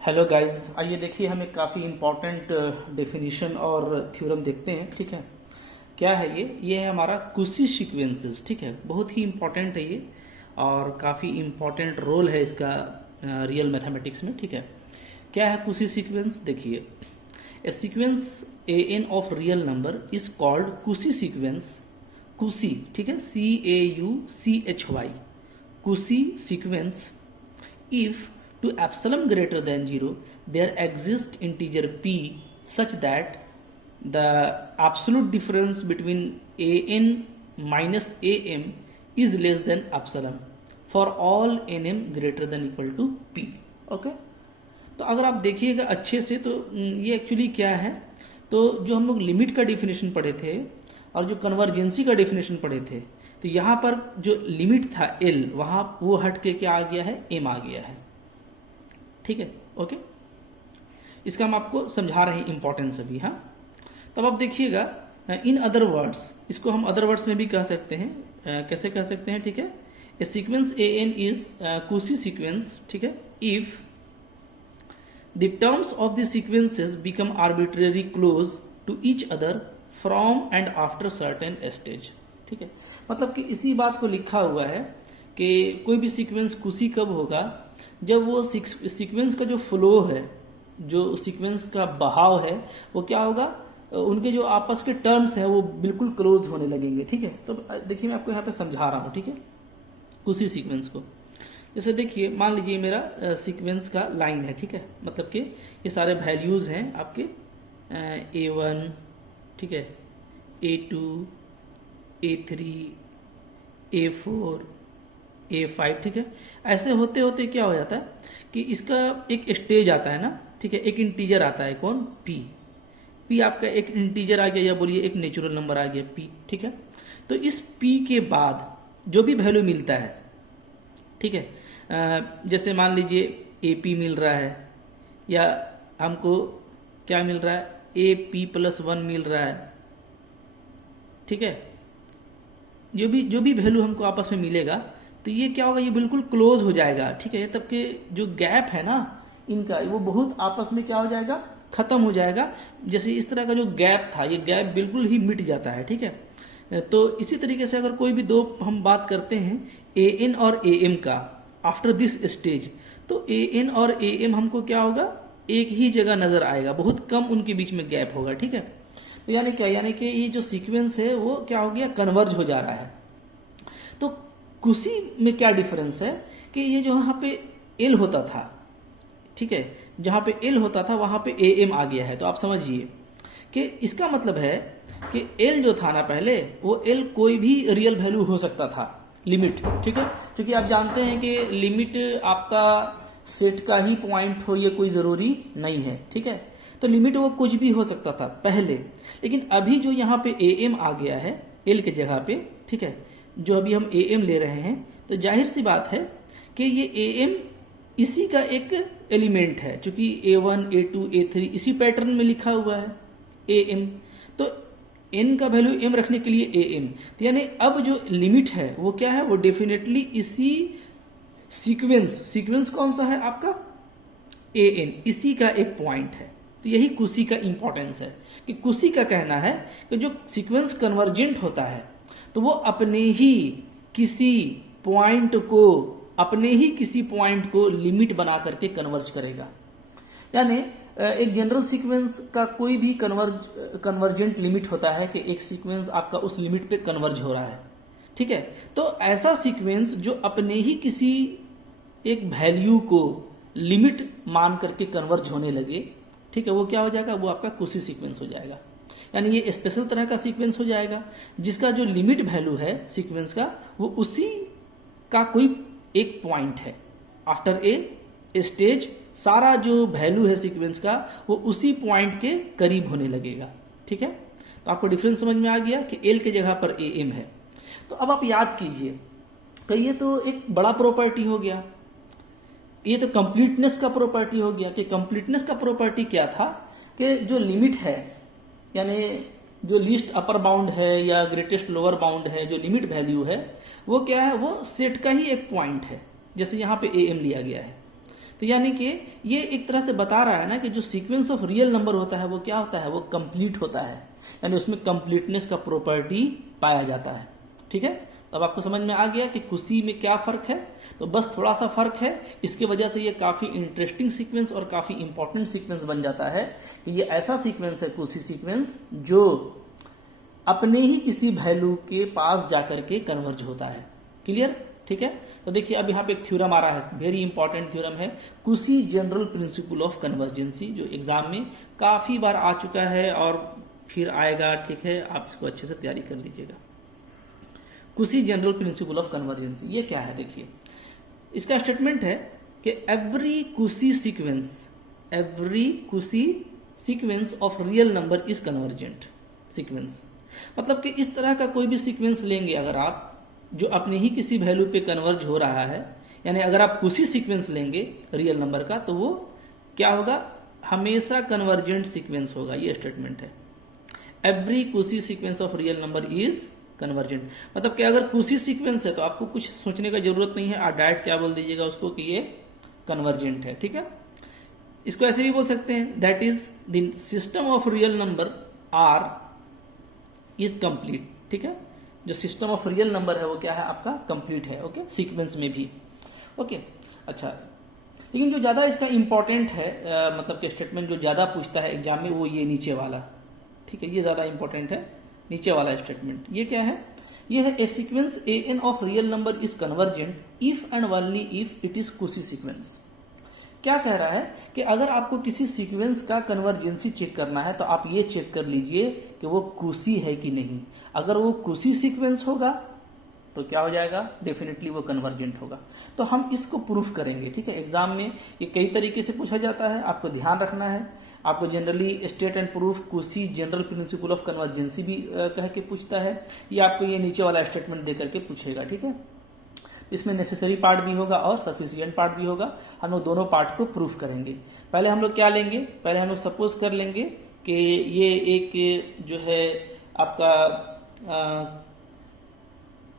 Hello guys, आइए देखिए हम एक काफ़ी इम्पॉर्टेंट डेफिनेशन और थ्योरम देखते हैं। ठीक है, क्या है ये है हमारा कुशी सीक्वेंसेस। ठीक है, बहुत ही इम्पॉर्टेंट है ये और काफ़ी इम्पॉर्टेंट रोल है इसका रियल मैथमेटिक्स में। ठीक है, क्या है कुशी सीक्वेंस? देखिए, a sequence a n of real number is called Cauchy sequence. Cauchy, ठीक है, CAUCHY, Cauchy sequence if to epsilon greater than 0 there exists integer p such that the absolute difference between an minus am is less than epsilon for all nm greater than equal to p। Okay, तो अगर आप देखिएगा अच्छे से तो ये actually क्या है, तो जो हम लोग लिमिट का डेफिनेशन पढ़े थे और जो कन्वर्जेंसी का डेफिनेशन पढ़े थे, तो यहाँ पर जो लिमिट था l, वहाँ वो हट के क्या आ गया है, m आ गया है। ठीक है, ओके, इसका हम आपको समझा रहे हैं इंपॉर्टेंस अभी। हाँ, तब आप देखिएगा इन अदर वर्ड्स, इसको हम अदर वर्ड्स में भी कह सकते हैं। कैसे कह सकते हैं? ठीक है, a sequence a n is Cauchy sequence. ठीक है, if the terms of the sequences become arbitrary close to each other from and after certain stage. ठीक है, मतलब कि इसी बात को लिखा हुआ है कि कोई भी सीक्वेंस कुशी कब होगा, जब वो सीक्वेंस का जो फ्लो है, जो सीक्वेंस का बहाव है, वो क्या होगा, उनके जो आपस के टर्म्स हैं वो बिल्कुल क्लोज होने लगेंगे। ठीक है, तो देखिए मैं आपको यहाँ पे समझा रहा हूँ। ठीक है, उसी सीक्वेंस को, जैसे देखिए मान लीजिए मेरा सीक्वेंस का लाइन है। ठीक है, मतलब कि ये सारे वैल्यूज हैं आपके A1, ठीक है, A2, A3, A4, A5। ठीक है, ऐसे होते होते क्या हो जाता है कि इसका एक स्टेज आता है ना। ठीक है, एक इंटीजर आता है, कौन? P आपका एक इंटीजर आ गया, या बोलिए एक नेचुरल नंबर आ गया P। ठीक है, तो इस P के बाद जो भी वैल्यू मिलता है, ठीक है, जैसे मान लीजिए AP मिल रहा है, या हमको क्या मिल रहा है, AP+1 मिल रहा है। ठीक है, जो भी वैल्यू हमको आपस में मिलेगा, तो ये क्या होगा, ये बिल्कुल क्लोज हो जाएगा। ठीक है, तब के जो गैप है ना इनका, वो बहुत आपस में क्या हो जाएगा, खत्म हो जाएगा। जैसे इस तरह का जो गैप था, ये गैप बिल्कुल ही मिट जाता है। ठीक है, तो इसी तरीके से अगर कोई भी दो हम बात करते हैं AN और AM का आफ्टर दिस स्टेज, तो AN और AM हमको क्या होगा, एक ही जगह नजर आएगा, बहुत कम उनके बीच में गैप होगा। ठीक है, तो यानी क्या, यानी कि ये जो सीक्वेंस है वो क्या हो गया, कन्वर्ज हो जा रहा है। तो कुशी में क्या डिफरेंस है कि ये जो यहाँ पे एल होता था, ठीक है, जहाँ पे एल होता था वहाँ पे AM आ गया है। तो आप समझिए कि इसका मतलब है कि एल जो था ना पहले, वो एल कोई भी रियल वैल्यू हो सकता था, लिमिट। ठीक है, क्योंकि आप जानते हैं कि लिमिट आपका सेट का ही पॉइंट हो, ये कोई जरूरी नहीं है। ठीक है, तो लिमिट वो कुछ भी हो सकता था पहले, लेकिन अभी जो यहाँ पे AM आ गया है एल के जगह पे, ठीक है, जो अभी हम AM ले रहे हैं, तो जाहिर सी बात है कि ये AM इसी का एक एलिमेंट है, चूंकि A1, A2, A3 इसी पैटर्न में लिखा हुआ है AM, तो n का वैल्यू m रखने के लिए AM, तो यानी अब जो लिमिट है वो क्या है, वो डेफिनेटली इसी सीक्वेंस कौन सा है आपका, AN, इसी का एक पॉइंट है। तो यही कुशी का इंपॉर्टेंस है कि कुशी का कहना है कि जो सीक्वेंस कन्वर्जेंट होता है, तो वो अपने ही किसी पॉइंट को लिमिट बना करके कन्वर्ज करेगा। यानी एक जनरल सीक्वेंस का कोई भी कन्वर्जेंट लिमिट होता है कि एक सीक्वेंस आपका उस लिमिट पे कन्वर्ज हो रहा है। ठीक है, तो ऐसा सीक्वेंस जो अपने ही किसी एक वैल्यू को लिमिट मान करके कन्वर्ज होने लगे, ठीक है, वो क्या हो जाएगा, वो आपका कुशी सीक्वेंस हो जाएगा। यानी ये स्पेशल तरह का सीक्वेंस हो जाएगा जिसका जो लिमिट वैल्यू है सीक्वेंस का, वो उसी का कोई एक पॉइंट है, आफ्टर ए स्टेज सारा जो वैल्यू है सीक्वेंस का वो उसी पॉइंट के करीब होने लगेगा। ठीक है, तो आपको डिफरेंस समझ में आ गया कि एल के जगह पर AM है। तो अब आप याद कीजिए कि ये तो एक बड़ा प्रॉपर्टी हो गया, ये तो कंप्लीटनेस का प्रॉपर्टी हो गया। कि कंप्लीटनेस का प्रॉपर्टी क्या था कि जो लिमिट है, यानी जो लीस्ट अपर बाउंड है या ग्रेटेस्ट लोअर बाउंड है, जो लिमिट वैल्यू है, वो क्या है, वो सेट का ही एक पॉइंट है। जैसे यहाँ पे AM लिया गया है, तो यानी कि ये एक तरह से बता रहा है ना कि जो सीक्वेंस ऑफ रियल नंबर होता है वो क्या होता है, वो कंप्लीट होता है, यानी उसमें कंप्लीटनेस का प्रॉपर्टी पाया जाता है। ठीक है, तो अब आपको समझ में आ गया कि कुशी में क्या फर्क है। तो बस थोड़ा सा फर्क है, इसकी वजह से ये काफी इंटरेस्टिंग सीक्वेंस और काफी इंपॉर्टेंट सीक्वेंस बन जाता है कि ये ऐसा सीक्वेंस है कुशी सीक्वेंस जो अपने ही किसी वैल्यू के पास जाकर के कन्वर्ज होता है। क्लियर? ठीक है, तो देखिए अब यहाँ पे एक थ्योरम आ रहा है, वेरी इंपॉर्टेंट थ्योरम है, कुशी जनरल प्रिंसिपल ऑफ कन्वर्जेंसी, जो एग्जाम में काफी बार आ चुका है और फिर आएगा। ठीक है, आप इसको अच्छे से तैयारी कर लीजिएगा। कुशी जनरल प्रिंसिपल ऑफ कन्वर्जेंसी ये क्या है? देखिए इसका स्टेटमेंट है कि एवरी कुशी sequence of real number is convergent sequence. मतलब कि इस तरह का कोई भी सीक्वेंस लेंगे अगर आप जो अपने ही किसी वैल्यू पे कन्वर्ज हो रहा है, यानी अगर आप कुशी सीक्वेंस लेंगे रियल नंबर का, तो वो क्या होगा, हमेशा कन्वर्जेंट सीक्वेंस होगा। ये स्टेटमेंट है, एवरी कुशी sequence of real number is convergent. मतलब कि अगर कुशी सीक्वेंस है तो आपको कुछ सोचने का जरूरत नहीं है, आप डायरेक्ट क्या बोल दीजिएगा उसको कि ये कन्वर्जेंट है। ठीक है, इसको ऐसे भी बोल सकते हैं, that is the system of real number R is complete. ठीक है, जो सिस्टम ऑफ रियल नंबर है वो क्या है, आपका कंप्लीट है। ओके, सीक्वेंस में भी। ओके, अच्छा, लेकिन जो ज्यादा इसका इंपॉर्टेंट है मतलब कि स्टेटमेंट जो ज्यादा पूछता है एग्जाम में, वो ये नीचे वाला। ठीक है, ये ज्यादा इंपॉर्टेंट है, नीचे वाला स्टेटमेंट। ये क्या है? ये है, a sequence a n of real number is convergent if and only if it is Cauchy sequence. क्या कह रहा है कि अगर आपको किसी सीक्वेंस का कन्वर्जेंसी चेक करना है तो आप ये चेक कर लीजिए कि वो कुशी है कि नहीं। अगर वो कुशी सीक्वेंस होगा तो क्या हो जाएगा, डेफिनेटली वो कन्वर्जेंट होगा। तो हम इसको प्रूफ करेंगे। ठीक है, एग्जाम में ये कई तरीके से पूछा जाता है, आपको ध्यान रखना है। आपको जनरली स्टेट एंड प्रूफ कुशी जनरल प्रिंसिपल ऑफ कन्वर्जेंसी भी कह के पूछता है, या आपको ये नीचे वाला स्टेटमेंट दे करके पूछेगा। ठीक है, इसमें नेसेसरी पार्ट भी होगा और सफिशिएंट पार्ट भी होगा। हम लोग दोनों पार्ट को प्रूफ करेंगे। पहले हम लोग क्या लेंगे, पहले हम लोग सपोज कर लेंगे कि ये एक जो है आपका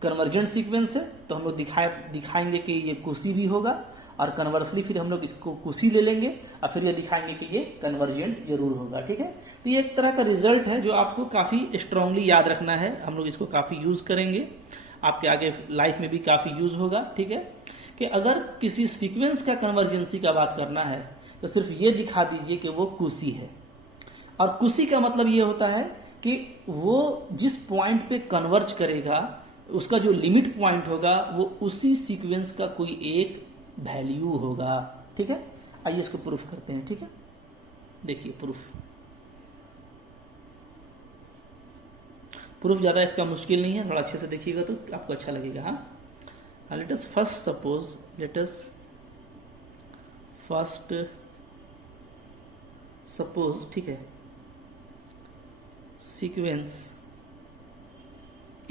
कन्वर्जेंट सीक्वेंस है, तो हम लोग दिखाएंगे कि ये कुशी भी होगा, और कन्वर्सली फिर हम लोग इसको कुशी ले लेंगे और फिर ये दिखाएंगे कि ये कन्वर्जेंट जरूर होगा। ठीक है, तो ये एक तरह का रिजल्ट है जो आपको काफी स्ट्रांगली याद रखना है। हम लोग इसको काफी यूज करेंगे, आपके आगे लाइफ में भी काफी यूज होगा। ठीक है, कि अगर किसी सीक्वेंस का कन्वर्जेंसी का बात करना है तो सिर्फ ये दिखा दीजिए कि वो कुशी है। और कुशी का मतलब ये होता है कि वो जिस पॉइंट पे कन्वर्ज करेगा, उसका जो लिमिट पॉइंट होगा वो उसी सीक्वेंस का कोई एक वैल्यू होगा। ठीक है, आइए इसको प्रूफ करते हैं। ठीक है, देखिए प्रूफ ज्यादा इसका मुश्किल नहीं है, थोड़ा अच्छे से देखिएगा तो आपको अच्छा लगेगा। हाँ, लेट अस फर्स्ट सपोज, ठीक है, sequence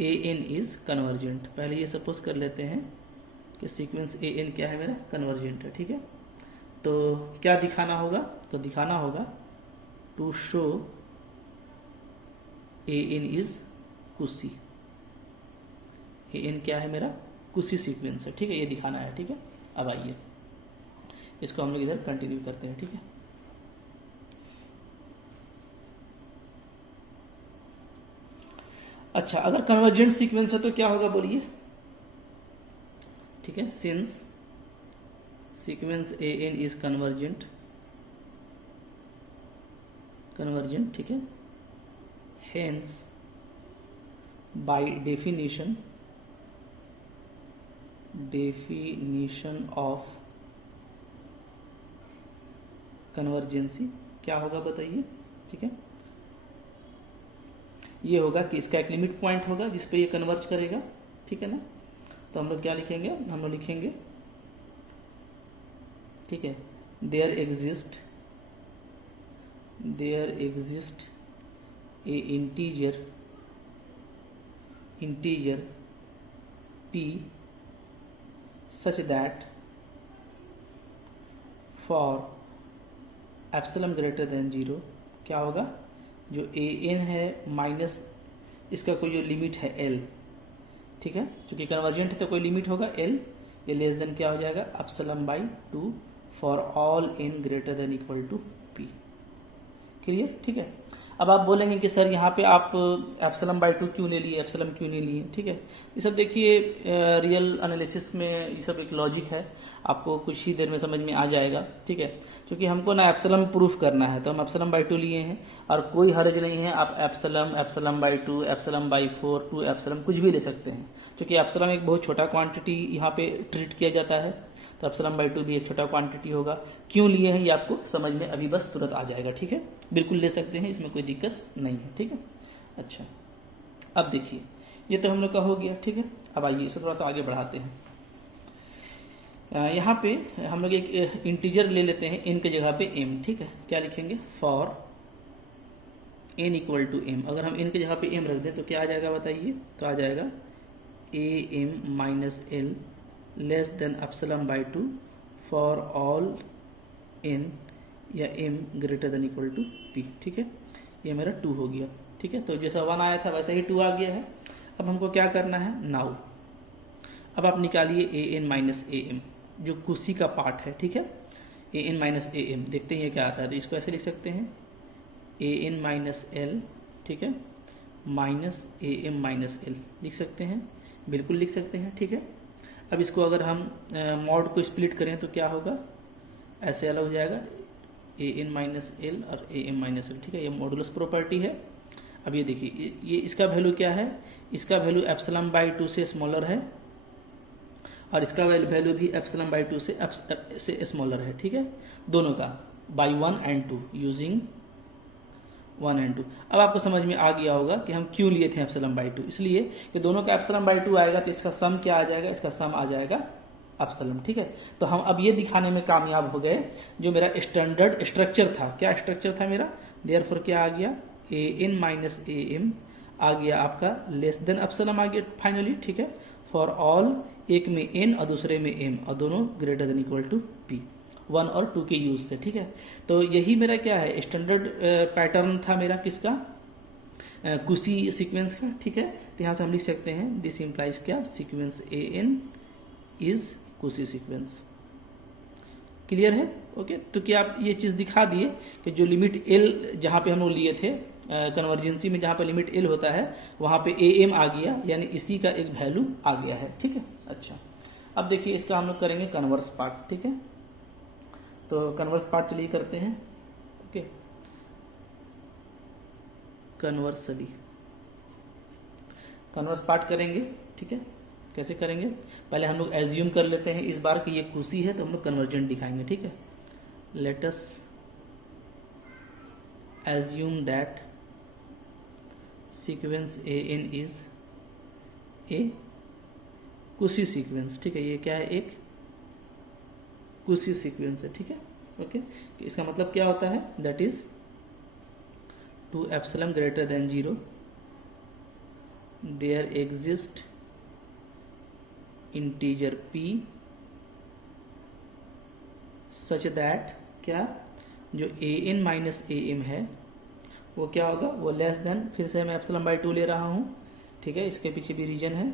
a n is convergent. पहले ये सपोज कर लेते हैं कि सीक्वेंस ए एन क्या है, मेरा कन्वर्जेंट है। ठीक है, तो क्या दिखाना होगा, तो दिखाना होगा to show a n is Cauchy. A N क्या है, मेरा कुशी सीक्वेंस है। ठीक है, ये दिखाना है। ठीक है, अब आइए इसको हम लोग इधर कंटिन्यू करते हैं। ठीक है, अच्छा, अगर कन्वर्जेंट सीक्वेंस है तो क्या होगा बोलिए। ठीक है, since sequence a n is convergent, ठीक है, hence by definition of convergency क्या होगा बताइए। ठीक है, ये होगा कि इसका एक लिमिट पॉइंट होगा जिस पे ये कन्वर्ज करेगा। ठीक है ना, तो हम लोग क्या लिखेंगे, हम लोग लिखेंगे, ठीक है, there exist a integer p such that for epsilon greater than 0 क्या होगा, जो ए एन है माइनस इसका कोई जो लिमिट है l। ठीक है, क्योंकि कन्वर्जेंट है तो कोई लिमिट होगा l, ये लेस देन क्या हो जाएगा epsilon by 2 for all n greater than equal to p। Clear, ठीक है। अब आप बोलेंगे कि सर यहाँ पे आप एप्सिलॉन बाई 2 क्यों ले लिए, एप्सिलॉन क्यों नहीं लिए, ठीक है। ये सब देखिए रियल एनालिसिस में ये सब एक लॉजिक है, आपको कुछ ही देर में समझ में आ जाएगा, ठीक है। क्योंकि हमको ना एप्सिलॉन प्रूफ करना है तो हम एप्सिलॉन बाई 2 लिए हैं, और कोई हर्ज नहीं है आप epsilon by 2, epsilon by 4, 2 epsilon कुछ भी ले सकते हैं। क्योंकि एप्सिलॉन एक बहुत छोटा क्वांटिटी यहाँ पे ट्रीट किया जाता है, तो एप्सिलॉन बाई 2 भी एक छोटा क्वांटिटी होगा। क्यों लिए हैं ये आपको समझ में अभी बस तुरंत आ जाएगा, ठीक है। बिल्कुल ले सकते हैं, इसमें कोई दिक्कत नहीं है, ठीक है। अच्छा, अब देखिए ये तो हम लोग का हो गया, ठीक है। अब आइए इसको थोड़ा सा आगे बढ़ाते हैं। यहाँ पे हम लोग एक इंटीजर ले लेते हैं n के जगह पे m, ठीक है। क्या लिखेंगे, for n equal to m। अगर हम n के जगह पे m रख दें तो क्या आ जाएगा बताइए, तो आ जाएगा am minus l less than epsilon by 2 for all n या m greater than equal to p, ठीक है। ये मेरा 2 हो गया, ठीक है। तो जैसा 1 आया था वैसा ही 2 आ गया है। अब हमको क्या करना है, नाउ अब आप निकालिए an माइनस am जो कुशी का पार्ट है, ठीक है। an माइनस am देखते हैं ये क्या आता है, तो इसको ऐसे लिख सकते हैं an माइनस l, ठीक है, माइनस am माइनस l लिख सकते हैं, बिल्कुल लिख सकते हैं, ठीक है। अब इसको अगर हम मॉड को स्प्लिट करें तो क्या होगा, ऐसे अलग हो जाएगा an माइनस l और am माइनस l, ठीक है। ये मॉडुलस प्रॉपर्टी है। अब ये देखिए ये इसका वैल्यू क्या है, इसका वैल्यू एप्सिलॉन बाई 2 से स्मॉलर है, और इसका वैल्यू भी एप्सिलॉन बाई 2 से स्मॉलर है, ठीक है। दोनों का बाई 1 एंड 2 यूजिंग 1 एंड 2। अब आपको समझ में आ गया होगा कि हम क्यों लिए थे एप्सिलॉन बाई 2, इसलिए कि दोनों का एप्सिलॉन बाई 2 आएगा तो इसका सम क्या आ जाएगा, इसका सम आ जाएगा एप्सिलॉन, ठीक है। तो हम अब ये दिखाने में कामयाब हो गए, जो मेरा स्टैंडर्ड स्ट्रक्चर था, क्या स्ट्रक्चर था मेरा, देयरफॉर क्या आ गया, an माइनस am आ गया आपका लेस देन एप्सिलॉन आ गया फाइनली, ठीक है। फॉर ऑल, एक में n और दूसरे में m, और दोनों greater than equal to p, 1 और 2 के यूज से, ठीक है। तो यही मेरा क्या है, स्टैंडर्ड पैटर्न था मेरा किसका, कुशी सीक्वेंस का, ठीक है। तो यहाँ से हम लिख सकते हैं दिस इंप्लाइज क्या, sequence an is Cauchy sequence. Clear है, ओके। तो क्या आप ये चीज दिखा दिए कि जो लिमिट l जहाँ पे हम लोग लिए थे कन्वर्जेंसी में, जहाँ पे लिमिट l होता है वहाँ पे am आ गया, यानी इसी का एक वैल्यू आ गया है, ठीक है। अच्छा, अब देखिए इसका हम लोग करेंगे कन्वर्स पार्ट, ठीक है। तो कन्वर्स पार्ट चलिए करते हैं, ओके। कन्वर्स पार्ट करेंगे, ठीक है। कैसे करेंगे, पहले हम लोग एज्यूम कर लेते हैं इस बार कि ये कुशी है, तो हम लोग कन्वर्जेंट दिखाएंगे, ठीक है। Let us assume that sequence an is a कुशी सीक्वेंस, ठीक है। ये क्या है, एक कुशी सीक्वेंस है, ठीक है, ओके। इसका मतलब क्या होता है, that is to epsilon greater than 0 there exist integer p such that, क्या, जो an माइनस am है वो क्या होगा, वो लेस देन, फिर से मैं एप्सिलॉन बाई 2 ले रहा हूँ, ठीक है। इसके पीछे भी रीजन है,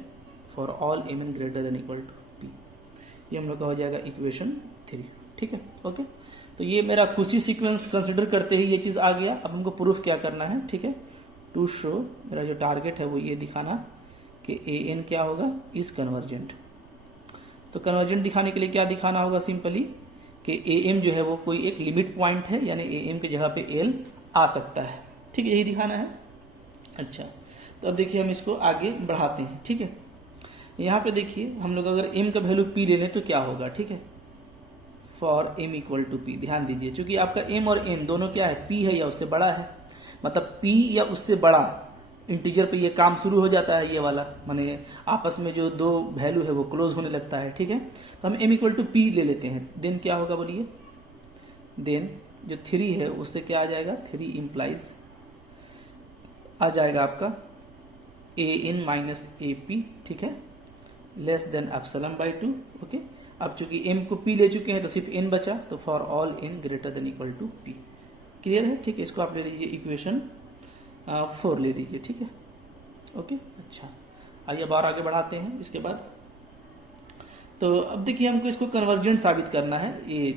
for all am greater than equal to p। ये हम लोग का हो जाएगा इक्वेशन 3, ठीक है, ओके। तो ये मेरा कुशी सीक्वेंस कंसिडर करते ही ये चीज़ आ गया। अब हमको प्रूफ क्या करना है, ठीक है, टू शो, मेरा जो टारगेट है वो ये दिखाना कि an क्या होगा, इज कन्वर्जेंट। तो कन्वर्जेंट दिखाने के लिए क्या दिखाना होगा, सिंपली कि am जो है वो कोई एक लिमिट पॉइंट है, यानी am की जगह पे l आ सकता है, ठीक है, यही दिखाना है। अच्छा, तो अब देखिए हम इसको आगे बढ़ाते हैं, ठीक है। यहाँ पे देखिए हम लोग अगर m का वैल्यू p ले लें तो क्या होगा, ठीक है, for m equal to p। ध्यान दीजिए, क्योंकि आपका m और n दोनों क्या है, p है या उससे बड़ा है, मतलब p या उससे बड़ा इंटीजर पे ये काम शुरू हो जाता है, ये वाला माने आपस में जो दो वैल्यू है वो क्लोज होने लगता है, ठीक है। तो हम m इक्वल टू p ले लेते हैं, देन क्या होगा बोलिए, देन जो 3 है उससे क्या आ जाएगा, 3 इंप्लाइज आ जाएगा आपका an माइनस ap, ठीक है, less than epsilon by 2, okay. अब चूंकि m को p ले चुके हैं तो सिर्फ n बचा, तो for all n greater than equal to p। Clear है, ठीक है। इसको आप ले लीजिए इक्वेशन 4 ले लीजिए, ठीक है, ओके। अच्छा, आइए अब और आगे बढ़ाते हैं। इसके बाद तो अब देखिए हमको इसको कन्वर्जेंट साबित करना है ये,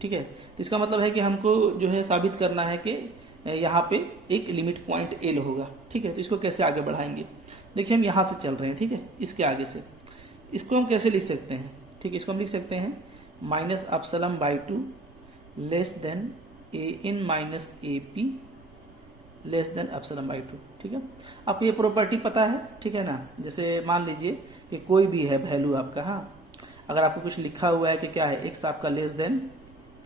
ठीक है। तो इसका मतलब है कि हमको जो है साबित करना है कि यहाँ पे एक लिमिट पॉइंट एल होगा, ठीक है। तो इसको कैसे आगे बढ़ाएंगे, देखिए हम यहाँ से चल रहे हैं, ठीक है, इसके आगे से इसको हम कैसे लिख सकते हैं, ठीक है। इसको हम लिख सकते हैं minus epsilon by 2 less than a n minus a p less than epsilon by 2, ठीक है। आपको ये प्रॉपर्टी पता है, ठीक है ना। जैसे मान लीजिए कि कोई भी है वैल्यू आपका, हाँ, अगर आपको कुछ लिखा हुआ है कि क्या है एक्स आपका लेस देन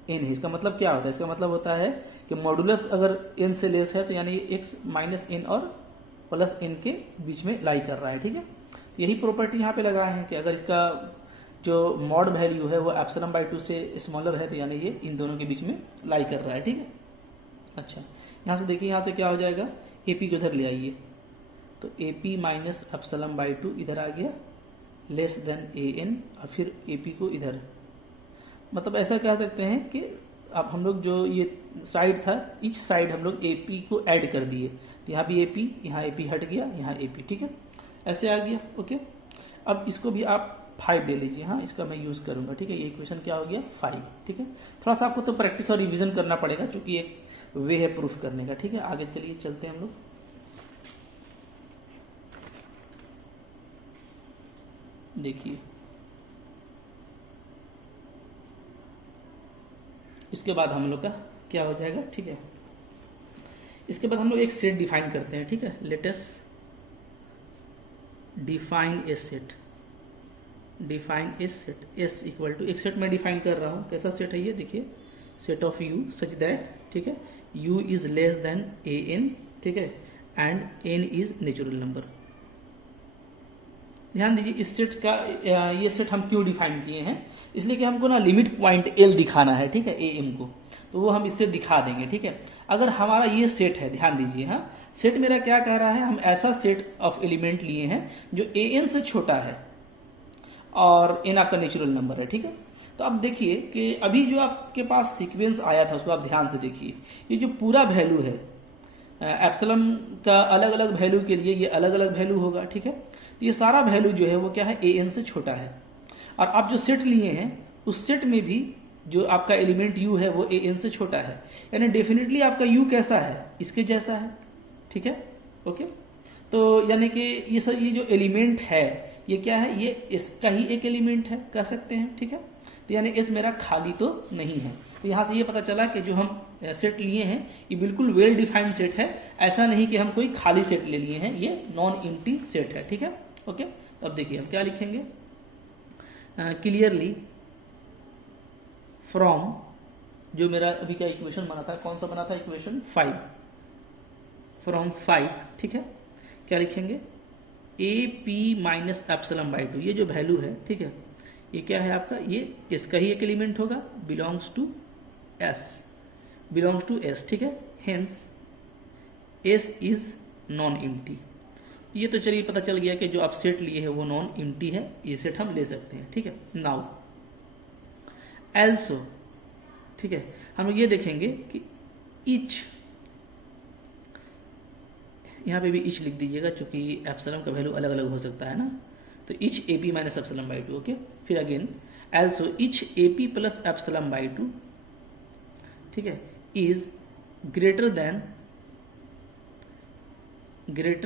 एन है, इसका मतलब क्या होता है, इसका मतलब होता है कि मॉडुलस अगर एन से लेस है तो यानी एक्स माइनस एन और प्लस एन के बीच में लाई कर रहा है, ठीक है। यही प्रॉपर्टी यहाँ पे लगाए हैं कि अगर इसका जो मॉड वैल्यू है वो एप्सिलॉन बाई 2 से स्मॉलर है तो यानी ये इन दोनों के बीच में लाई कर रहा है, ठीक है। अच्छा, यहाँ से देखिए, यहाँ से क्या हो जाएगा, ए पी को इधर ले आइए, तो ए पी माइनस एप्सिलॉन बाई 2 इधर आ गया लेस देन ए एन, और फिर ए पी को इधर, मतलब ऐसा कह सकते हैं कि अब हम लोग जो ये साइड था, इच साइड हम लोग ए पी को ऐड कर दिए, तो यहाँ भी ए पी, यहाँ ए पी हट गया, यहाँ ए पी, ठीक है, ऐसे आ गया, ओके। अब इसको भी आप 5 ले लीजिए, हाँ, इसका मैं यूज करूंगा, ठीक है। ये इक्वेशन क्या हो गया 5, ठीक है। थोड़ा सा आपको तो प्रैक्टिस और रिवीजन करना पड़ेगा क्योंकि एक वे है प्रूफ करने का, ठीक है। आगे चलिए, चलते हैं हम लोग। देखिए इसके बाद हम लोग का क्या हो जाएगा, ठीक है। इसके बाद हम लोग एक सेट डिफाइन करते हैं, ठीक है। Let us define a set, define a set, S equal to, एक सेट मैं डिफाइन कर रहा हूँ, कैसा सेट है ये, देखिए set of u such that, ठीक है, u is less than a n, ठीक है, and n is natural number. ध्यान दीजिए इस सेट का, ये सेट हम क्यों डिफाइन किए हैं, इसलिए कि हमको ना लिमिट पॉइंट एल दिखाना है, ठीक है, ए एम को, तो वो हम इससे दिखा देंगे, ठीक है। अगर हमारा ये सेट है, ध्यान दीजिए, हाँ, सेट मेरा क्या कह रहा है, हम ऐसा सेट ऑफ एलिमेंट लिए हैं जो ए एन से छोटा है और एन आपका नेचुरल नंबर है, ठीक है। तो अब देखिए कि अभी जो आपके पास सीक्वेंस आया था उसको आप ध्यान से देखिए, ये जो पूरा वैल्यू है एप्सिलॉन का अलग अलग वैल्यू के लिए ये अलग अलग वैल्यू होगा, ठीक है। तो ये सारा वैल्यू जो है वो क्या है, ए एन से छोटा है, और आप जो सेट लिए हैं उस सेट में भी जो आपका एलिमेंट यू है वो ए एन से छोटा है, यानी डेफिनेटली आपका यू कैसा है, इसके जैसा है, ठीक है, ओके। तो यानी कि ये जो एलिमेंट है ये क्या है, ये इसका ही एक एलिमेंट है कह सकते हैं, ठीक है। तो यानी इस मेरा खाली तो नहीं है। तो यहाँ से ये पता चला कि जो हम सेट लिए हैं ये बिल्कुल वेल डिफाइंड सेट है, ऐसा नहीं कि हम कोई खाली सेट ले लिए हैं, ये नॉन एम्प्टी सेट है, ठीक है, ओके। तो अब देखिए हम क्या लिखेंगे, क्लियरली फ्रॉम, जो मेरा अभी का इक्वेशन बना था, कौन सा बना था इक्वेशन 5, फ्रॉम 5, ठीक है, क्या लिखेंगे, ए पी माइनस एप्सिलॉन बाई 2, ये जो वैल्यू है, ठीक है, ये क्या है आपका, ये इसका ही एक एलिमेंट होगा, belongs to S, belongs to S, ठीक है, hence S is non empty. ये तो चलिए पता चल गया कि जो आप सेट लिए है वो नॉन एम्प्टी है, ये सेट हम ले सकते हैं, ठीक है। नाउ एल्सो, ठीक है, हम ये देखेंगे कि ईच, यहाँ पे भी ईच लिख दीजिएगा क्योंकि एप्सिलॉन का वैल्यू अलग अलग हो सकता है ना, तो each a p minus epsilon by 2, okay. फिर again also each a p plus epsilon by 2, ठीक है, इज ग्रेटर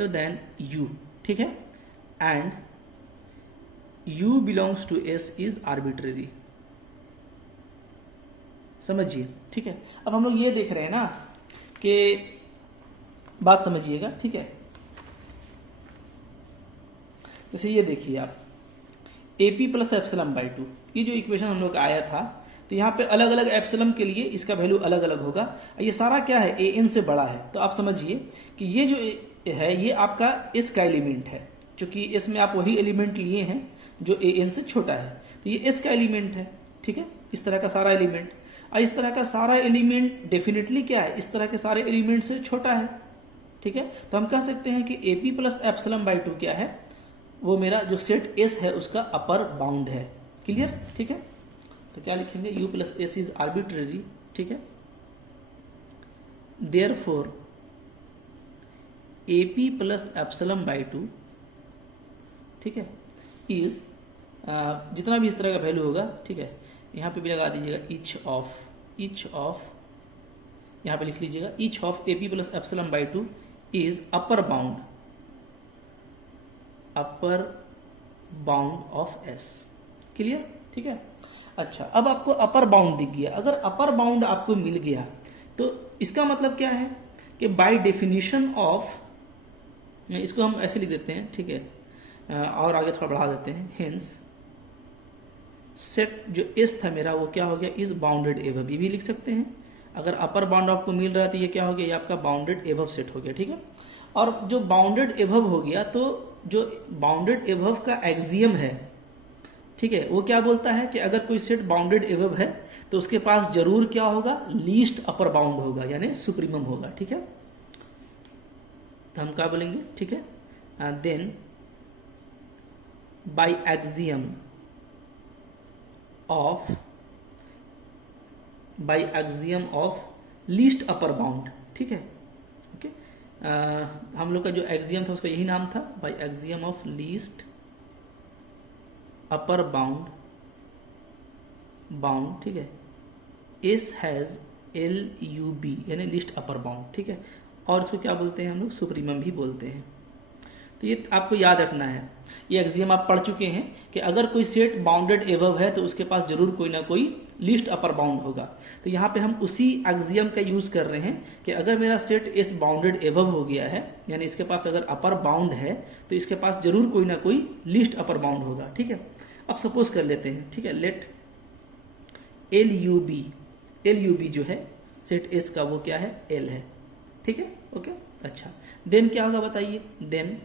देन यू, ठीक है, and u belongs to S is arbitrary, समझिए, ठीक है। अब हम लोग ये देख रहे हैं ना कि बात समझिएगा, ठीक है। जैसे ये देखिए आप ए पी प्लस एप्सिलॉन बाई 2, ये जो इक्वेशन हम लोग आया था, तो यहाँ पे अलग अलग एप्सिलॉन के लिए इसका वैल्यू अलग अलग होगा, ये सारा क्या है, ए एन से बड़ा है, तो आप समझिए कि ये जो है ये आपका एस का एलिमेंट है, क्योंकि इसमें आप वही एलिमेंट लिए हैं जो ए एन से छोटा है, तो ये एस का एलिमेंट है, ठीक है, इस तरह का सारा एलिमेंट, और इस तरह का सारा एलिमेंट डेफिनेटली क्या है, इस तरह के सारे एलिमेंट से छोटा है, ठीक है। तो हम कह सकते हैं कि ए पी प्लस एप्सिलॉन बाई 2 क्या है, वो मेरा जो सेट एस है उसका अपर बाउंड है, क्लियर, ठीक है। तो क्या लिखेंगे, you plus S is arbitrary, ठीक है, therefore A p plus epsilon by 2, ठीक है, इज जितना भी इस तरह का वैल्यू होगा, ठीक है, यहाँ पे भी लगा दीजिएगा ईच ऑफ यहाँ पे लिख लीजिएगा each of A p plus epsilon by 2 is upper bound of S. Clear? ठीक है। अच्छा, अब आपको अपर बाउंड दिख गया। अगर अपर बाउंड आपको मिल गया तो इसका मतलब क्या है कि बाय डेफिनेशन ऑफ, इसको हम ऐसे लिख देते हैं, ठीक है, और आगे थोड़ा बढ़ा देते हैं, हेंस सेट जो एस था मेरा वो क्या हो गया, इज बाउंडेड एबव, ये भी लिख सकते हैं। अगर अपर बाउंड आपको मिल रहा है तो ये क्या हो गया, ये आपका बाउंडेड एबव सेट हो गया। ठीक है, और जो बाउंडेड एबव हो गया तो जो बाउंडेड एबव का एक्सियम है, ठीक है, वो क्या बोलता है कि अगर कोई सेट बाउंडेड एबव है तो उसके पास जरूर क्या होगा, लीस्ट अपर बाउंड होगा, यानी सुप्रीमम होगा। ठीक है, तो हम क्या बोलेंगे, ठीक है, then by axiom of least upper bound. ठीक है, ओके, हम लोग का जो एक्सियम था उसका यही नाम था, by axiom of least upper bound, ठीक है, एस हैज LUB यानी लिस्ट अपर बाउंड। ठीक है, और इसको क्या बोलते हैं हम लोग, सुप्रीमम भी बोलते हैं। तो ये आपको याद रखना है, ये एक्सियम आप पढ़ चुके हैं कि अगर कोई सेट बाउंडेड एबव है तो उसके पास जरूर कोई ना कोई लिस्ट अपर बाउंड होगा। तो यहाँ पे हम उसी एक्सियम का यूज कर रहे हैं कि अगर मेरा सेट एस बाउंडेड एबव हो गया है, यानी इसके पास अगर अपर बाउंड है तो इसके पास जरूर कोई ना कोई लिस्ट अपर बाउंड होगा। ठीक है, अब सपोज कर लेते हैं, ठीक है, लेट LUB जो है सेट एस का वो क्या है, L है। ठीक है, ओके, अच्छा, देन क्या होगा बताइए, देन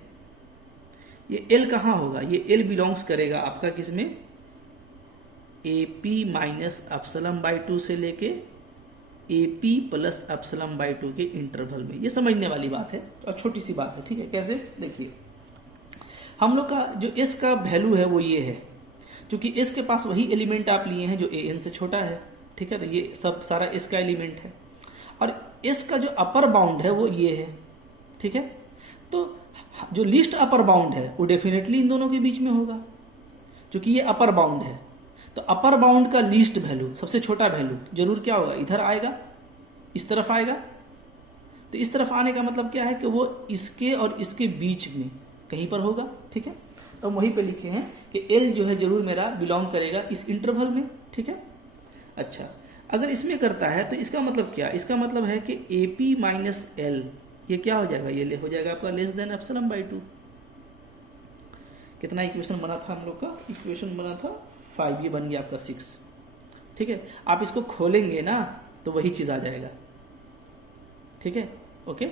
ये L कहाँ होगा, ये L बिलोंग्स करेगा आपका किसमें, AP माइनस एप्सिलॉन बाई 2 से लेके AP प्लस एप्सिलॉन बाई 2 के इंटरवल में। ये समझने वाली बात है और छोटी सी बात है। ठीक है, कैसे, देखिए, हम लोग का जो S का वैल्यू है वो ये है, क्योंकि S के पास वही एलिमेंट आप लिए हैं जो AN से छोटा है। ठीक है, तो ये सब सारा S का एलिमेंट है, और S का जो अपर बाउंड है वो ये है। ठीक है, तो जो लिस्ट अपर बाउंड है वो डेफिनेटली इन दोनों के बीच में होगा, क्योंकि ये अपर बाउंड है। तो अपर बाउंड का लीस्ट वैल्यू, सबसे छोटा वैल्यू जरूर क्या होगा, इधर आएगा, इस तरफ आएगा। तो इस तरफ आने का मतलब क्या है कि वो इसके और इसके बीच में कहीं पर होगा। ठीक है, तो वहीं पे लिखे हैं कि L जो है जरूर मेरा बिलोंग करेगा इस इंटरवल में। ठीक है, अच्छा, अगर इसमें करता है तो इसका मतलब क्या, इसका मतलब है कि AP माइनस L ये क्या हो जाएगा, ये हो जाएगा आपका लेस देन एप्सिलॉन बाई 2। कितना इक्वेशन बना था हम लोग का, इक्वेशन बना था 5, ये बन गया आपका 6। ठीक है, आप इसको खोलेंगे ना तो वही चीज आ जाएगा। ठीक है, ओके,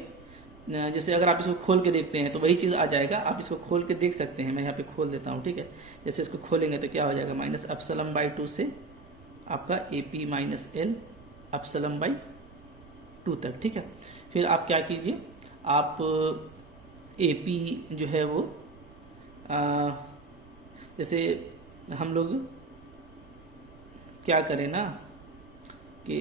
जैसे अगर आप इसको खोल के देखते हैं तो वही चीज आ जाएगा। आप इसको खोल के देख सकते हैं, मैं यहाँ पे खोल देता हूँ। ठीक है, जैसे इसको खोलेंगे तो क्या हो जाएगा, माइनस एप्सिलॉन बाई 2 से आपका AP minus L epsilon by 2 तक। ठीक है, फिर आप क्या कीजिए, आप AP जो है वो जैसे हम लोग क्या करें ना कि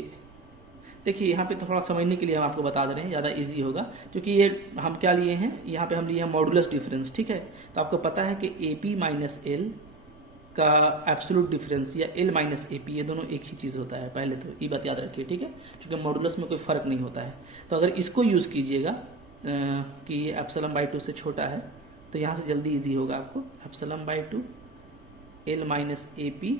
देखिए, यहाँ पे तो थोड़ा समझने के लिए हम आपको बता दे रहे हैं, ज़्यादा इजी होगा, क्योंकि ये हम क्या लिए हैं, यहाँ पे हम लिए हैं मॉडुलस डिफरेंस। ठीक है, तो आपको पता है कि AP माइनस L का एब्सोल्यूट डिफरेंस या L माइनस AP ये दोनों एक ही चीज़ होता है। पहले तो ये बात याद रखिए। ठीक है, क्योंकि मॉडुलस में कोई फ़र्क नहीं होता है। तो अगर इसको यूज़ कीजिएगा कि ये एप्सिलॉन बाई 2 से छोटा है, तो यहाँ से जल्दी इजी होगा आपको, epsilon by 2 L minus AP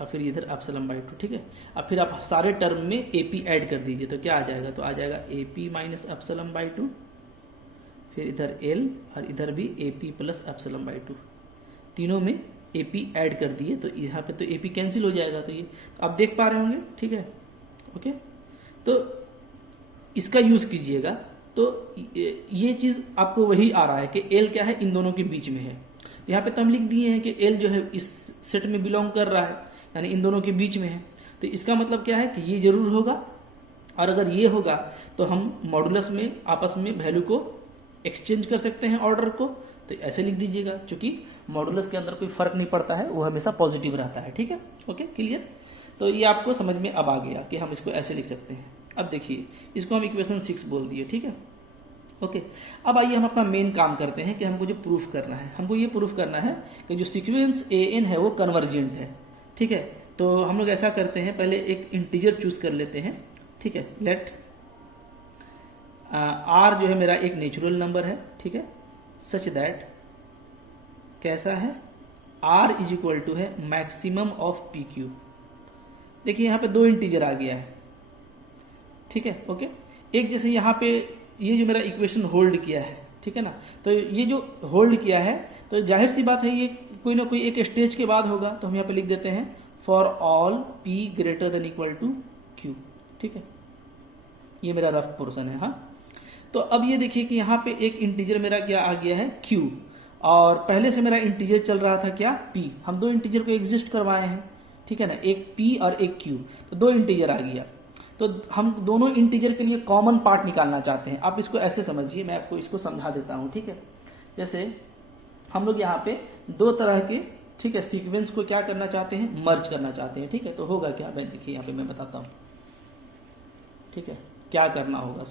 और फिर इधर एप्सिलॉन बाई 2। ठीक है, अब फिर आप सारे टर्म में AP ऐड कर दीजिए तो क्या आ जाएगा, तो आ जाएगा AP माइनस एप्सिलॉन बाई 2, फिर इधर L और इधर भी AP प्लस एप्सिलॉन बाई 2, तीनों में AP ऐड कर दिए तो यहाँ पे तो AP कैंसिल हो जाएगा। तो ये आप देख पा रहे होंगे। ठीक है, ओके, तो इसका यूज कीजिएगा तो ये चीज आपको वही आ रहा है कि L क्या है, इन दोनों के बीच में है। यहाँ पे तो हम लिख दिए हैं कि L जो है इस सेट में बिलोंग कर रहा है, यानी इन दोनों के बीच में है। तो इसका मतलब क्या है कि ये जरूर होगा, और अगर ये होगा तो हम मॉडुलस में आपस में वैल्यू को एक्सचेंज कर सकते हैं, ऑर्डर को। तो ऐसे लिख दीजिएगा, क्योंकि मॉडुलस के अंदर कोई फर्क नहीं पड़ता है, वो हमेशा पॉजिटिव रहता है। ठीक है, ओके, क्लियर। तो ये आपको समझ में अब आ गया कि हम इसको ऐसे लिख सकते हैं। अब देखिए, इसको हम इक्वेशन 6 बोल दिए। ठीक है, ओके। अब आइए हम अपना मेन काम करते हैं कि हमको जो प्रूफ करना है, हमको ये प्रूफ करना है कि जो सीक्वेंस an है वो कन्वर्जेंट है, ठीक है। तो हम लोग ऐसा करते हैं, पहले एक इंटीजर चूज कर लेते हैं, ठीक है। लेट r जो है मेरा एक नेचुरल नंबर है, ठीक है, सच दैट कैसा है, r इज इक्वल टू है मैक्सिमम ऑफ पी क्यू। देखिए यहाँ पे दो इंटीजर आ गया है, ठीक है, ओके। एक जैसे यहाँ पे ये जो मेरा इक्वेशन होल्ड किया है, ठीक है ना, तो ये जो होल्ड किया है तो जाहिर सी बात है ये कोई ना कोई एक स्टेज के बाद होगा, तो हम यहाँ पे लिख देते हैं for all p greater than equal to q, ठीक है। ये मेरा रफ पोर्शन है, हाँ। तो अब ये देखिए कि यहाँ पे एक इंटीजर मेरा क्या आ गया है q, और पहले से मेरा इंटीजर चल रहा था क्या p। हम दो इंटीजर को एग्जिस्ट करवाए हैं, ठीक है ना, एक p और एक q, तो दो इंटीजर आ गया। तो हम दोनों इंटीजर के लिए कॉमन पार्ट निकालना चाहते हैं। आप इसको ऐसे समझिए, मैं आपको इसको समझा देता हूं, ठीक है। जैसे हम लोग यहाँ पे दो तरह के, ठीक है, सीक्वेंस को क्या करना चाहते हैं, मर्ज करना चाहते हैं, ठीक है। तो होगा क्या, मैं देखिए यहाँ पे मैं बताता हूँ, ठीक है, क्या करना होगा।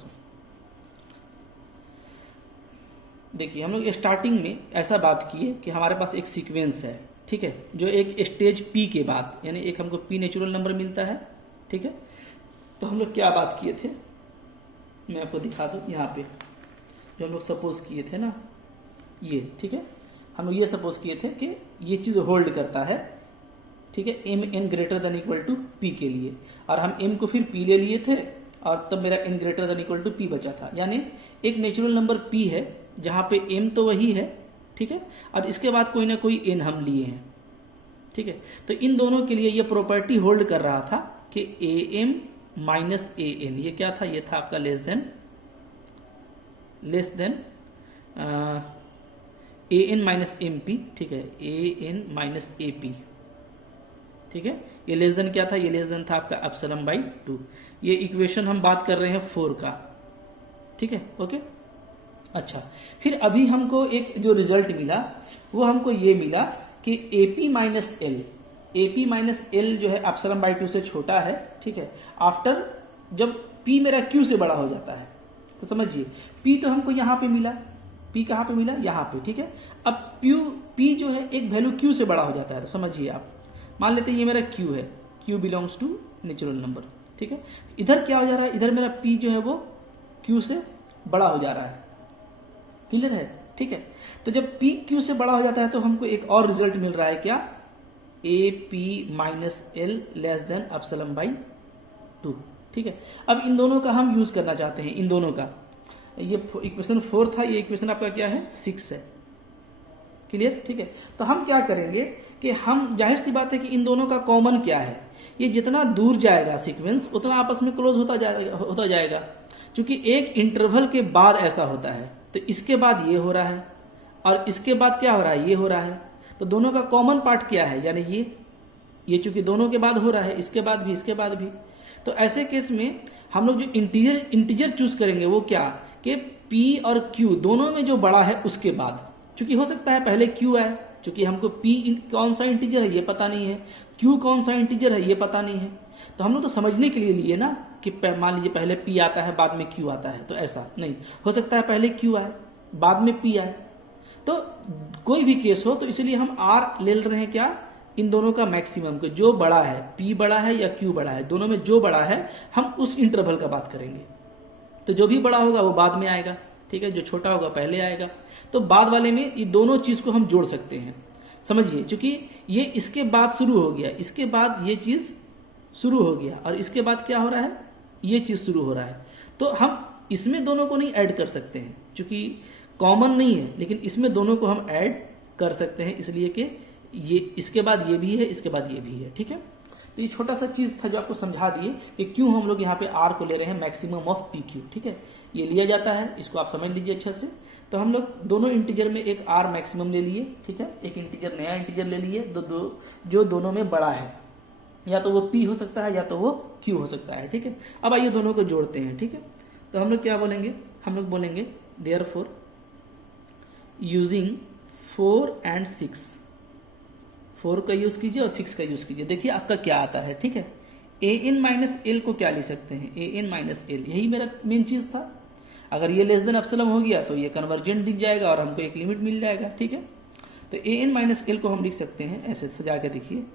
देखिए हम लोग स्टार्टिंग में ऐसा बात किए कि हमारे पास एक सीक्वेंस है, ठीक है, जो एक स्टेज p के बाद, यानी एक हमको p नेचुरल नंबर मिलता है, ठीक है। तो हम लोग क्या बात किए थे, मैं आपको दिखा दूं, यहाँ पे जो हम लोग सपोज किए थे ना, ये, ठीक है, हम लोग ये सपोज किए थे कि ये चीज होल्ड करता है, ठीक है, m n greater than equal to p के लिए, और हम एम को फिर p ले लिए थे, और तब मेरा n greater than equal to p बचा था। यानी एक नेचुरल नंबर p है जहां पे m तो वही है, ठीक है, और इसके बाद कोई ना कोई n हम लिए हैं, ठीक है। तो इन दोनों के लिए ये प्रॉपर्टी होल्ड कर रहा था कि am माइनस ए एन, ये क्या था, ये था आपका less than a n minus M P, ठीक है, ए एन माइनस ए पी, ठीक है। ये लेस देन क्या था, ये लेस देन था आपका एप्सिलॉन बाई 2। ये इक्वेशन हम बात कर रहे हैं 4 का, ठीक है, ओके। अच्छा, फिर अभी हमको एक जो रिजल्ट मिला वो हमको ये मिला कि AP minus L, AP minus L जो है एप्सिलॉन बाई 2 से छोटा है, ठीक है, आफ्टर जब P मेरा Q से बड़ा हो जाता है। तो समझिए P तो हमको यहाँ पे मिला, P कहाँ पे मिला, यहाँ पे, ठीक है। अब P जो है एक वैल्यू Q से बड़ा हो जाता है, तो समझिए आप मान लेते हैं ये मेरा Q है, Q belongs to natural number, ठीक है। इधर क्या हो जा रहा है, इधर मेरा P जो है वो Q से बड़ा हो जा रहा है, क्लियर है, ठीक है। तो जब P Q से बड़ा हो जाता है तो हमको एक और रिजल्ट मिल रहा है, क्या, AP minus l less than epsilon by 2, ठीक है। अब इन दोनों का हम यूज करना चाहते हैं, इन दोनों का, ये इक्वेशन 4 था, ये इक्वेशन आपका क्या है 6 है, क्लियर, ठीक है। तो हम क्या करेंगे कि हम, जाहिर सी बात है कि इन दोनों का कॉमन क्या है, ये जितना दूर जाएगा सीक्वेंस उतना आपस में क्लोज होता जाएगा, क्योंकि एक इंटरवल के बाद ऐसा होता है। तो इसके बाद ये हो रहा है और इसके बाद क्या हो रहा है, ये हो रहा है, तो दोनों का कॉमन पार्ट क्या है, यानी ये चूंकि दोनों के बाद हो रहा है, इसके बाद भी, इसके बाद भी, तो ऐसे केस में हम लोग जो इंटीजर चूज करेंगे वो क्या, कि P और Q दोनों में जो बड़ा है उसके बाद, क्योंकि हो सकता है पहले Q आए, क्योंकि हमको P कौन सा इंटीजर है ये पता नहीं है, Q कौन सा इंटीजर है ये पता नहीं है, तो हम लोग तो समझने के लिए लिए ना कि मान लीजिए पहले P आता है बाद में Q आता है, तो ऐसा नहीं हो सकता है पहले Q आए बाद में P आए, तो कोई भी केस हो, तो इसलिए हम R ले रहे हैं, क्या, इन दोनों का मैक्सिमम को, जो बड़ा है, P बड़ा है या Q बड़ा है, दोनों में जो बड़ा है हम उस इंटरवल का बात करेंगे। तो जो भी बड़ा होगा वो बाद में आएगा, ठीक है, जो छोटा होगा पहले आएगा। तो बाद वाले में ये दोनों चीज को हम जोड़ सकते हैं, समझिए, क्योंकि ये इसके बाद शुरू हो गया, इसके बाद ये चीज शुरू हो गया, और इसके बाद क्या हो रहा है, ये चीज शुरू हो रहा है, तो हम इसमें दोनों को नहीं ऐड कर सकते हैं, क्योंकि कॉमन नहीं है, लेकिन इसमें दोनों को हम ऐड कर सकते हैं, इसलिए कि ये इसके बाद ये भी है, इसके बाद ये भी है, ठीक है। तो ये छोटा सा चीज था जो आपको समझा दिए कि क्यों हम लोग यहाँ पे R को ले रहे हैं मैक्सिमम ऑफ PQ, ठीक है, ये लिया जाता है, इसको आप समझ लीजिए अच्छे से। तो हम लोग दोनों इंटीजर में एक R मैक्सिमम ले लिए, ठीक है, एक इंटीजर नया इंटीजर ले लिए, जो दोनों में बड़ा है, या तो वो P हो सकता है या तो वो Q हो सकता है, ठीक है। अब आइए दोनों को जोड़ते हैं, ठीक है। तो हम लोग क्या बोलेंगे, हम लोग बोलेंगे देयरफॉर यूजिंग 4 and 6, 4 का यूज कीजिए और 6 का यूज कीजिए, देखिए आपका क्या आता है, ठीक है। an माइनस एल को क्या ले सकते हैं, an माइनस एल, यही मेरा मेन चीज था। अगर ये लेस देन एप्सिलम हो गया तो ये कन्वर्जेंट दिख जाएगा और हमको एक लिमिट मिल जाएगा, ठीक है। तो ए एन माइनस एल को हम लिख सकते हैं ऐसे सजा के, देखिए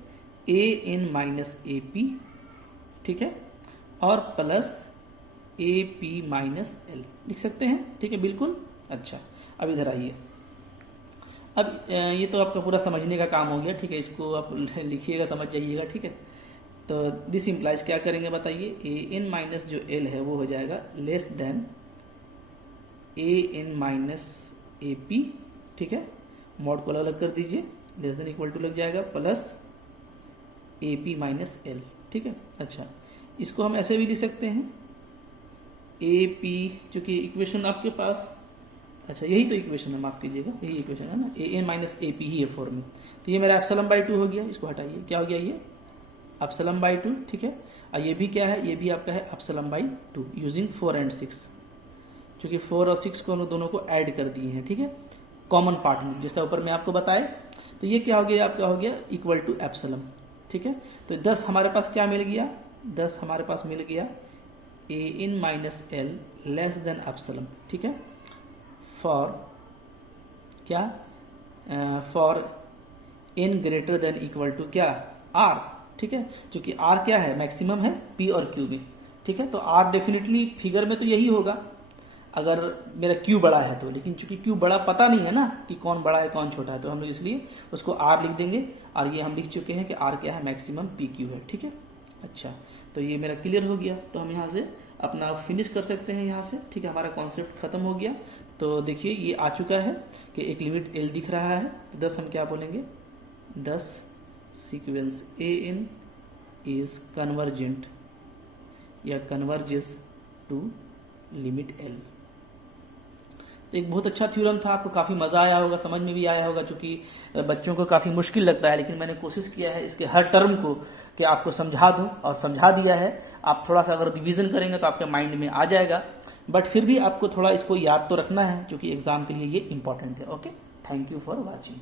ए एन माइनस ए पी, ठीक है, और प्लस ए पी माइनस एल लिख सकते हैं, ठीक है, बिल्कुल। अच्छा, अब इधर आइए। अब ये तो आपका पूरा समझने का काम हो गया, ठीक है, इसको आप लिखिएगा, समझ जाइएगा, ठीक है। तो दिस इम्प्लाइज क्या करेंगे बताइए, ए एन माइनस जो एल है वो हो जाएगा less than a n minus a p, ठीक है, मॉड को अलग कर दीजिए, लेस देन इक्वल टू लग जाएगा प्लस ए पी माइनस एल, ठीक है। अच्छा, इसको हम ऐसे भी लिख सकते हैं ए पी, चूंकि इक्वेशन आपके पास, अच्छा यही तो इक्वेशन है, माफ कीजिएगा, यही इक्वेशन है ना, ए एन माइनस ए पी ही है फॉर्म में। तो ये मेरा एप्सिलम बाई 2 हो गया, इसको हटाइए, क्या हो गया ये एप्सिलम बाई 2, ठीक है। और ये भी क्या है, ये भी आपका है एप्सिलम बाई 2 यूजिंग 4 and 6, क्योंकि 4 और 6 को हम दोनों को ऐड कर दिए हैं, ठीक है, कॉमन पार्ट में, जैसा ऊपर में आपको बताए। तो ये क्या हो गया, आपका हो गया इक्वल टू एप्सिलम, ठीक है। तो 10 हमारे पास क्या मिल गया, 10 हमारे पास मिल गया a n minus l less than epsilon, ठीक है, फॉर क्या, for n greater than equal to क्या आर, ठीक है, क्योंकि आर क्या है, मैक्सिमम है पी और क्यू में, ठीक है। तो आर डेफिनेटली फिगर में तो यही होगा अगर मेरा क्यू बड़ा है तो, लेकिन चूंकि क्यू बड़ा पता नहीं है ना कि कौन बड़ा है कौन छोटा है, तो हम लोग इसलिए उसको आर लिख देंगे, और ये हम लिख चुके हैं कि आर क्या है, मैक्सिमम पी क्यू है, ठीक है। अच्छा, तो ये मेरा क्लियर हो गया, तो हम यहाँ से अपना फिनिश कर सकते हैं यहाँ से, ठीक है, हमारा कॉन्सेप्ट खत्म हो गया। तो देखिए ये आ चुका है कि एक लिमिट एल दिख रहा है, तो 10 हम क्या बोलेंगे, 10 sequence a n is convergent या कन्वर्जेस टू लिमिट एल। तो एक बहुत अच्छा थ्योरम था, आपको काफ़ी मज़ा आया होगा, समझ में भी आया होगा, क्योंकि बच्चों को काफ़ी मुश्किल लगता है, लेकिन मैंने कोशिश किया है इसके हर टर्म को कि आपको समझा दूं और समझा दिया है। आप थोड़ा सा अगर रिवीजन करेंगे तो आपके माइंड में आ जाएगा, बट फिर भी आपको थोड़ा इसको याद तो रखना है, क्योंकि एग्जाम के लिए ये इंपॉर्टेंट है। Okay, thank you for watching.